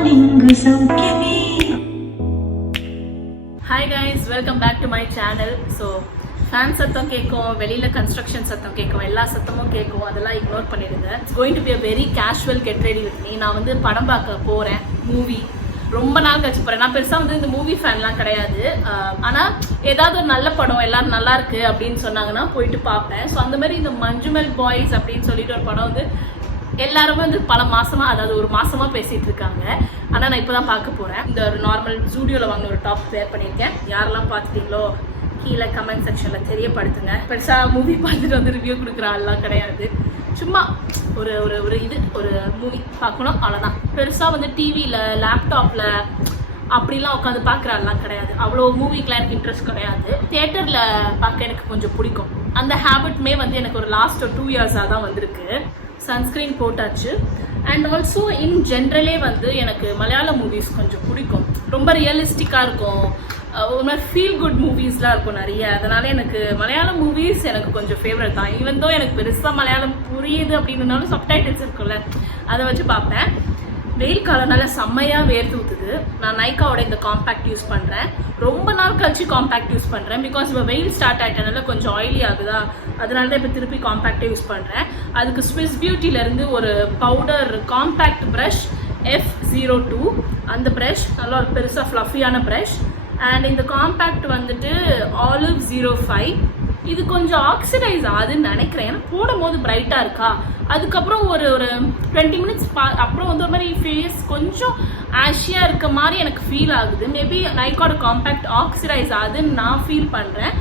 Hi guys, welcome back to my channel. So fan சத்தம் கேட்கும், வெளியில் கன்ஸ்ட்ரக்ஷன் சத்தம் கேட்கும், எல்லா சத்தமும் கேட்கும், அதெல்லாம் இக்னோர் பண்ணிடுங்க. It's going to be a very casual get ready with me. நான் வந்து படம் பார்க்க போகிறேன், மூவி ரொம்ப நாள் கழிச்சு போகிறேன். நான் பெருசாக வந்து இந்த மூவி ஃபேன்லாம் கிடையாது, ஆனால் ஏதாவது ஒரு நல்ல படம் எல்லாரும் நல்லா இருக்கு அப்படின்னு சொன்னாங்கன்னா போயிட்டு பார்ப்பேன். ஸோ அந்த மாதிரி இந்த மஞ்சுமெல் பாய்ஸ் அப்படின்னு சொல்லிட்டு ஒரு படம் வந்து எல்லாருமே வந்து பல மாசமா, அதாவது ஒரு மாசமா பேசிட்டு இருக்காங்க. ஆனால் நான் இப்போ தான் பார்க்க போகிறேன். இந்த ஒரு நார்மல் ஸ்டூடியோவில் வாங்கின ஒரு டாப் வேர் பண்ணியிருக்கேன். யாரெல்லாம் பார்த்துட்டீங்களோ கீழே கமெண்ட் செக்ஷனில் தெரியப்படுத்துங்க. பெருசாக மூவி பார்த்துட்டு வந்து ரிவ்யூ கொடுக்குற ஆள்லாம் கிடையாது. சும்மா ஒரு ஒரு ஒரு இது ஒரு மூவி பார்க்கணும், அவ்வளோதான். பெருசாக வந்து டிவியில் லேப்டாப்பில் அப்படிலாம் உட்காந்து பார்க்குற ஆள்லாம் கிடையாது. அவ்வளோ மூவிக்கெலாம் எனக்கு இன்ட்ரெஸ்ட் கிடையாது. தியேட்டரில் பார்க்க எனக்கு கொஞ்சம் பிடிக்கும். அந்த ஹேபிட்மே வந்து எனக்கு ஒரு லாஸ்ட் 2 இயர்ஸாக தான் வந்திருக்கு. சன்ஸ்க்ரீன் போட்டாச்சு. அண்ட் ஆல்சோ இன் ஜென்ரலே வந்து எனக்கு மலையாள மூவிஸ் கொஞ்சம் பிடிக்கும். ரொம்ப ரியலிஸ்டிக்காக இருக்கும், ஒரு மாதிரி ஃபீல் குட் மூவிஸ்லாம் இருக்கும் நிறைய. அதனால எனக்கு மலையாள மூவிஸ் எனக்கு கொஞ்சம் ஃபேவரட் தான். ஈவன் தோ எனக்கு பெருசாக மலையாளம் புரியுது அப்படின்னாலும் சப்டைட்டில்ஸ் இருக்குல்ல, அதை வச்சு பார்ப்பேன். வெயில் காலனால செம்மையாக வேர்த்து ஊற்றுது. நான் நைக்காவோட இந்த காம்பேக்ட் யூஸ் பண்ணுறேன். ரொம்ப நாள் கழிச்சு காம்பேக்ட் யூஸ் பண்ணுறேன். பிகாஸ் இப்போ வெயில் ஸ்டார்ட் ஆகிட்டனால கொஞ்சம் ஆயிலி ஆகுதா, அதனால தான் இப்போ திருப்பி காம்பேக்டே யூஸ் பண்ணுறேன். அதுக்கு ஸ்விஸ் பியூட்டிலேருந்து ஒரு பவுடர் காம்பேக்ட் ப்ரஷ் F02, அந்த ப்ரஷ் நல்லா ஒரு பெருசாக ஃப்ளஃபியான ப்ரஷ். அண்ட் இந்த காம்பேக்ட் வந்துட்டு Olive 05. இது கொஞ்சம் ஆக்சிடைஸ் ஆகுதுன்னு நினைக்கிறேன், ஏன்னா போடும் போது பிரைட்டாக இருக்கா. அதுக்கப்புறம் ஒரு 20 மினிட்ஸ் அப்புறம் வந்து ஒரு மாதிரி ஃபேஸ் கொஞ்சம் ஆஷியாக இருக்க மாதிரி எனக்கு ஃபீல் ஆகுது. மேபி நைக்காவோட காம்பேக்ட் ஆக்சிடைஸ் ஆகுதுன்னு நான் ஃபீல் பண்ணுறேன்.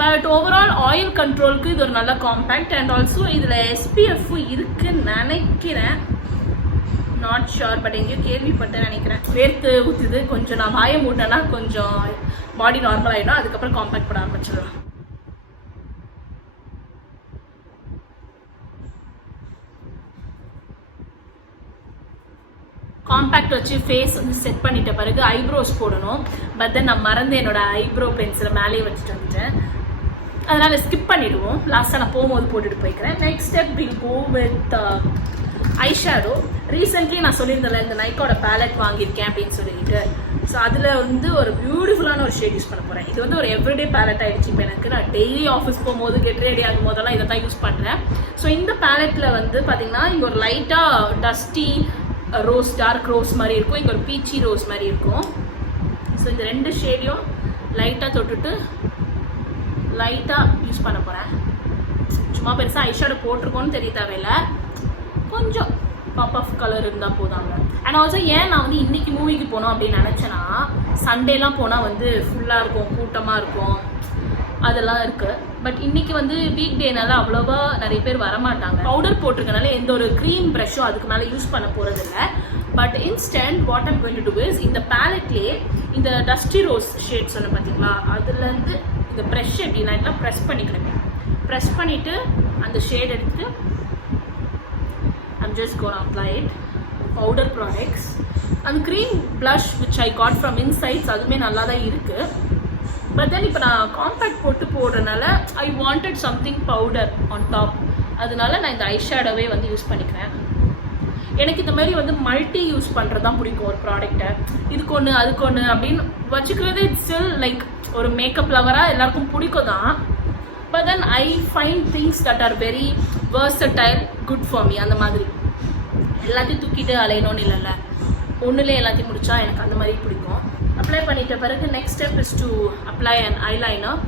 பட் ஓவரால் ஆயில் கண்ட்ரோலுக்கு இது ஒரு நல்ல காம்பேக்ட். அண்ட் ஆல்சோ இதில் SPF இருக்குன்னு நினைக்கிறேன், நாட் ஷுர், பட் எங்கேயும் கேள்விப்பட்டேன் நினைக்கிறேன். வேர்த்து ஊற்றுது, கொஞ்சம் நான் வாய மூட்டேன்னா கொஞ்சம் பாடி நார்மல் ஆகிடும். அதுக்கப்புறம் காம்பேக்ட் போட ஆரம்பிச்சிடலாம். காம்பேக்ட் வச்சு ஃபேஸ் வந்து செட் பண்ணிட்ட பிறகு ஐப்ரோஸ் போடணும். பட் தென் நான் மறந்து என்னோட ஐப்ரோ பென்சிலை மேலேயே வச்சுட்டு வந்துட்டேன், அதனால் ஸ்கிப் பண்ணிவிடுவோம். லாஸ்ட்டாக நான் போகும்போது போட்டுட்டு போய்க்கிறேன். Next step will go with eyeshadow. Recently நான் சொல்லியிருந்தேன் இந்த நைக்காவோட பேலட் வாங்கியிருக்கேன் அப்படின்னு சொல்லிட்டு. ஸோ அதில் வந்து ஒரு பியூட்டிஃபுல்லான ஒரு ஷேட் யூஸ் பண்ண போகிறேன். இது வந்து ஒரு எவ்ரிடே பேலட் ஆகிடுச்சு இப்போ எனக்கு. நான் டெய்லி ஆஃபீஸ் போகும்போது கெட் ரெடி ஆகும் போதெல்லாம் இதை தான் யூஸ் பண்ணுறேன். ஸோ இந்த பேலட்டில் வந்து பார்த்திங்கன்னா இங்கே ஒரு லைட்டாக டஸ்டி ரோஸ், டார்க் ரோஸ் மாதிரி இருக்கும், இங்கே ஒரு பீச்சி ரோஸ் மாதிரி இருக்கும். ஸோ இந்த 2 ஷேடையும் லைட்டாக தொட்டுட்டு லைட்டாக யூஸ் பண்ண போகிறேன். சும்மா பெருசாக ஐஷேடோ போட்டிருக்கோன்னு தெரிய தேவையில்லை, கொஞ்சம் பாப் ஆஃப் கலர் இருந்தால் போதாங்க. அண்ட் ஆல்சோ ஏன் நான் வந்து இன்றைக்கி மூவிக்கு போனோம் அப்படின்னு நினச்சேன்னா, சண்டேலாம் போனால் வந்து ஃபுல்லாக இருக்கும், கூட்டமாக இருக்கும், அதெல்லாம் இருக்குது. பட் இன்றைக்கி வந்து வீக் டேனால அவ்வளோவா நிறைய பேர் வரமாட்டாங்க. பவுடர் போட்டிருக்கனால எந்த ஒரு க்ரீம் ப்ரஷ்ஷும் அதுக்கு மேலே யூஸ் பண்ண போகிறதில்ல. But instant what I'm going to to is, இந்த பேலட்லேயே இந்த டஸ்டி ரோஸ் ஷேட் சொன்ன பார்த்தீங்களா, அதுலேருந்து இந்த ப்ரெஷ் எப்படின்னா இதெல்லாம் ப்ரெஸ் பண்ணிக்கணுமே. ப்ரெஸ் பண்ணிவிட்டு அந்த ஷேட் எடுத்து I'm just going to apply it. Powder products and cream blush which I got from Insights, அதுமே நல்லா தான் இருக்கு. பட் தென் இப்போ நான் காம்பேக்ட் போட்டு போடுறதுனால I wanted something powder on top, அதனால நான் இந்த ஐஷேடோவே வந்து யூஸ் பண்ணிக்கிறேன். எனக்கு இந்த மாதிரி வந்து மல்டி யூஸ் பண்ணுறது தான் பிடிக்கும். ஒரு ப்ராடக்டை இதுக்கு ஒன்று அதுக்கு ஒன்று அப்படின்னு வச்சுக்கிறது இட்ஸ் ஸ்டில் லைக் ஒரு மேக்கப் லவராக எல்லாருக்கும் பிடிக்கும் தான். But then I find things that are very versatile, good for me. அந்த மாதிரி எல்லாத்தையும் தூக்கிட்டு அலையணும்னு இல்லைல்ல, ஒன்றுலேயே எல்லாத்தையும் முடிச்சா எனக்கு அந்த மாதிரி பிடிக்கும். அப்ளை பண்ணிட்ட பிறகு next step is to apply and eyeliner.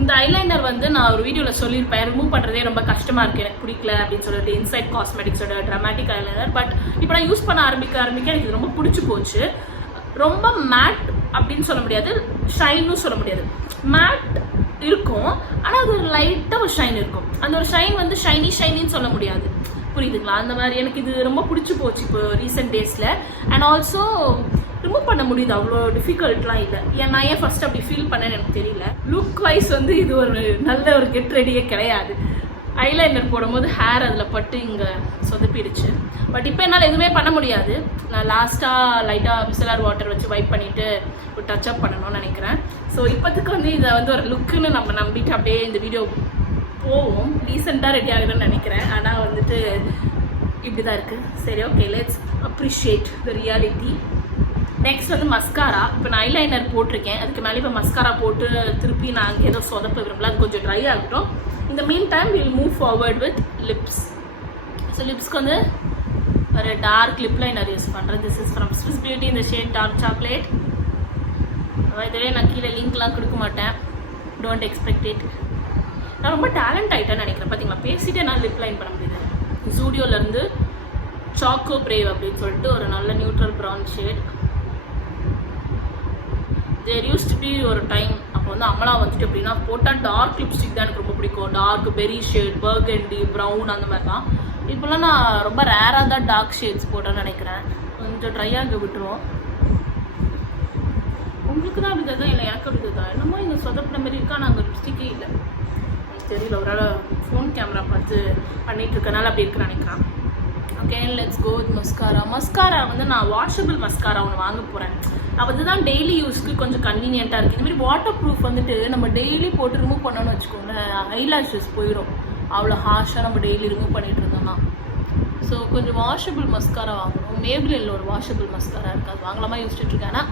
இந்த ஐலைனர் வந்து நான் ஒரு வீடியோவில் சொல்லியிருப்பேன், ரிமூவ் பண்ணுறதே ரொம்ப கஷ்டமாக இருக்குது, எனக்கு பிடிக்கல அப்படின்னு சொல்லிட்டு. இன்சைட் காஸ்மெட்டிக்ஸோட ட்ராமாட்டிக் ஐலைனர். பட் இப்போ நான் யூஸ் பண்ண ஆரம்பிக்க எனக்கு ரொம்ப பிடிச்சி போச்சு. ரொம்ப மேட் அப்படின்னு சொல்ல முடியாது, ஷைனும் சொல்ல முடியாது. மேட் இருக்கும், ஆனால் அது ஒரு லைட்டாக ஒரு ஷைன் இருக்கும். அந்த ஒரு ஷைன் வந்து ஷைனின்னு சொல்ல முடியாது, புரியுதுங்களா? அந்த மாதிரி எனக்கு இது ரொம்ப பிடிச்சி போச்சு இப்போ ரீசெண்ட் டேஸில். அண்ட் ஆல்சோ ரிமூவ் பண்ண முடியுது, அவ்வளோ டிஃபிகல்ட்லாம் இல்லை. நான் ஏன் ஃபர்ஸ்ட் அப்படி ஃபீல் பண்ணேன்னு எனக்கு தெரியல. லுக் வைஸ் வந்து இது ஒரு நல்ல ஒரு கெட் ரெடியே கிடையாது. ஐலைனர் போடும்போது ஹேர் அதில் பட்டு இங்கே சொதப்பிடுச்சு. பட் இப்போ என்னால் எதுவுமே பண்ண முடியாது. நான் லாஸ்ட்டாக லைட்டாக மிசலர் வாட்டர் வச்சு வைப் பண்ணிவிட்டு ஒரு டச்சப் பண்ணணும்னு நினைக்கிறேன். ஸோ இப்போத்துக்கு வந்து இதை வந்து ஒரு லுக்குன்னு நம்ம நம்பிட்டு அப்படியே இந்த வீடியோ போவோம். ரீசெண்டாக ரெடி ஆகுதுன்னு நினைக்கிறேன். ஆனால் வந்துட்டு இப்படி தான் இருக்குது. சரி okay, let's appreciate the reality. Next வந்து மஸ்காரா. இப்போ நான் ஐலைனர் போட்டிருக்கேன், அதுக்கு மேலே இப்போ மஸ்காரா போட்டு திருப்பி நான் அங்கே ஏதோ சொதப்ப விரும்பல, அது கொஞ்சம் ட்ரை ஆகட்டும். இந்த meantime will move forward with lips. So லிப்ஸ்க்கு வந்து ஒரு டார்க் லிப் லைனர் யூஸ் பண்ணுறேன். This is from Swiss beauty இந்த ஷேட் டார்க் சாக்லேட். இதுவே நான் கீழே லிங்க்லாம் கொடுக்க மாட்டேன், டோன்ட் எக்ஸ்பெக்ட் இட். நான் ரொம்ப டேலண்ட் ஆகிட்டேன்னு நினைக்கிறேன். பார்த்தீங்களா, பேசிட்டே நான் லிப் லைன் பண்ண முடியுது. ஜூடியோலேருந்து சாக்கோ பிரேவ் அப்படின்னு சொல்லிட்டு ஒரு நல்ல நியூட்ரல் ப்ரௌன் ஷேட். தேர் யூஸ்ட் பி ஒரு டைம், அப்போ வந்து அமலா வந்துட்டு எப்படின்னா போட்டால் டார்க் லிப்ஸ்டிக் தான் எனக்கு ரொம்ப பிடிக்கும். டார்க் பெரி ஷேட், பர்கண்டி, ப்ரௌன் அந்த மாதிரி தான். இப்போலாம் நான் ரொம்ப ரேராக தான் டார்க் ஷேட்ஸ் போட்டேன்னு நினைக்கிறேன். கொஞ்சம் ட்ரையாக விட்டுருவோம். உங்களுக்கு தான் அப்படி தான் இல்லை, எனக்கு அப்படி தான். என்னமோ இங்கே சொதப்பின மாதிரி இருக்கா, நாங்கள் லிப்ஸ்டிக்கே இல்லை தெரியல. ஒரு ஆள் ஃபோன் கேமரா பார்த்து பண்ணிகிட்டு இருக்கனால அப்படி இருக்குன்னு நினைக்கிறேன். Okay, let's go with mascara. Mascara வந்து நான் வாஷபிள் மஸ்காரா ஒன்று வாங்க போகிறேன். அதுதான் டெய்லி யூஸ்க்கு கொஞ்சம் கன்வீனியண்ட்டாக இருக்குது. இந்தமாதிரி வாட்டர் ப்ரூஃப் வந்துட்டு நம்ம டெய்லி போட்டு ரிமூவ் பண்ணோன்னு வச்சுக்கோங்களேன், ஐலாஷஸ் போயிடும். அவ்வளோ ஹார்ஷாக நம்ம டெய்லி ரிமூவ் பண்ணிட்டு இருந்தோம்னா. ஸோ கொஞ்சம் வாஷபிள் மஸ்காரா வாங்கணும். மேபிளில் ஒரு வாஷபிள் மஸ்காரா இருக்குது, அது வாங்கலாமா யோசிச்சுட்டு இருக்கேன். ஆனால்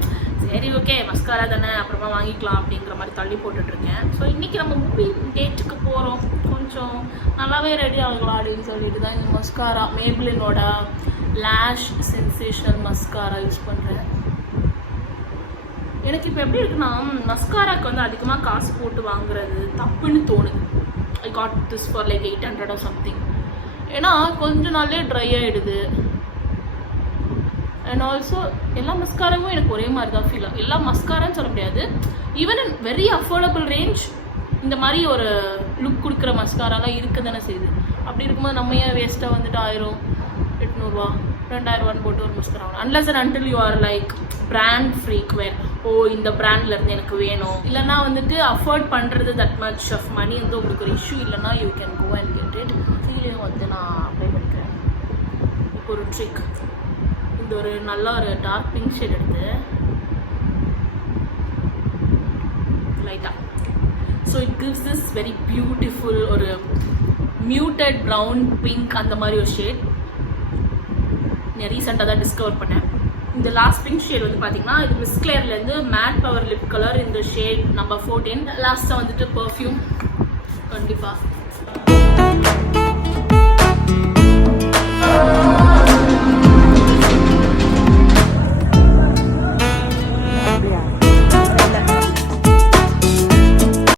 சரி ஓகே, மஸ்காரா தானே அப்புறமா வாங்கிக்கலாம் அப்படிங்கிற மாதிரி தள்ளி போட்டுட்ருக்கேன். ஸோ இன்றைக்கி நம்ம மூவி டேட்டுக்கு போகிறோம், கொஞ்சம் நல்லாவே ரெடி ஆகலாம் அப்படின்னு சொல்லிட்டு தான் இந்த மஸ்காரா மேபிளினோட லேஷ் சென்சேஷனல் மஸ்காரா யூஸ் பண்ணுறேன். எனக்கு இப்போ எப்படி இருக்குன்னா, மஸ்காராக்கு வந்து அதிகமாக காசு போட்டு வாங்குறது தப்புன்னு தோணுது. I got this for like 800 or something. ஏன்னா கொஞ்ச நாள்லேயே ட்ரை ஆகிடுது. அண்ட் ஆல்சோ எல்லா மஸ்காராவும் எனக்கு ஒரே மாதிரி தான் ஃபீல் ஆகும். எல்லா மஸ்காரான்னு சொல்ல முடியாது, even in very affordable range இந்த மாதிரி ஒரு லுக் கொடுக்குற மஸ்காராலாம் இருக்க தானே செய்யுது. அப்படி இருக்கும்போது நம்ம ஏன் வேஸ்ட்டாக வந்துட்டு 1000, 800, 2000 போட்டு ஒரு மஸ்காரா ஆகணும். Unless and until you are like brand freak, where oh இந்த பிராண்ட்லேருந்து எனக்கு வேணும், இல்லைனா வந்துட்டு அஃபோர்ட் பண்ணுறது தட் மச் ஆஃப் மணி வந்து உங்களுக்கு ஒரு இஷ்யூ இல்லைனா you can go and get it. ஃபீலையும் வந்து நான் அப்ளை பண்ணிக்கிறேன். இப்போ ஒரு ட்ரிக், இந்த ஒரு நல்ல ஒரு டார்க் பிங்க் ஷேட் எடுத்து லைட்டாக, so it gives this very beautiful ஒரு மியூட்டட் ப்ரௌன் பிங்க் அந்த மாதிரி ஒரு ஷேட். நான் ரீசெண்டாக தான் டிஸ்கவர் பண்ணேன். இந்த லாஸ்ட் பிங்க் ஷேட் வந்து பார்த்தீங்கன்னா இது மிஸ் கிளேர்லேருந்து மேட் பவர் லிப் கலர், இந்த ஷேட் நம்பர் 14. லாஸ்ட்டாக வந்துட்டு பர்ஃப்யூம் கண்டிப்பாக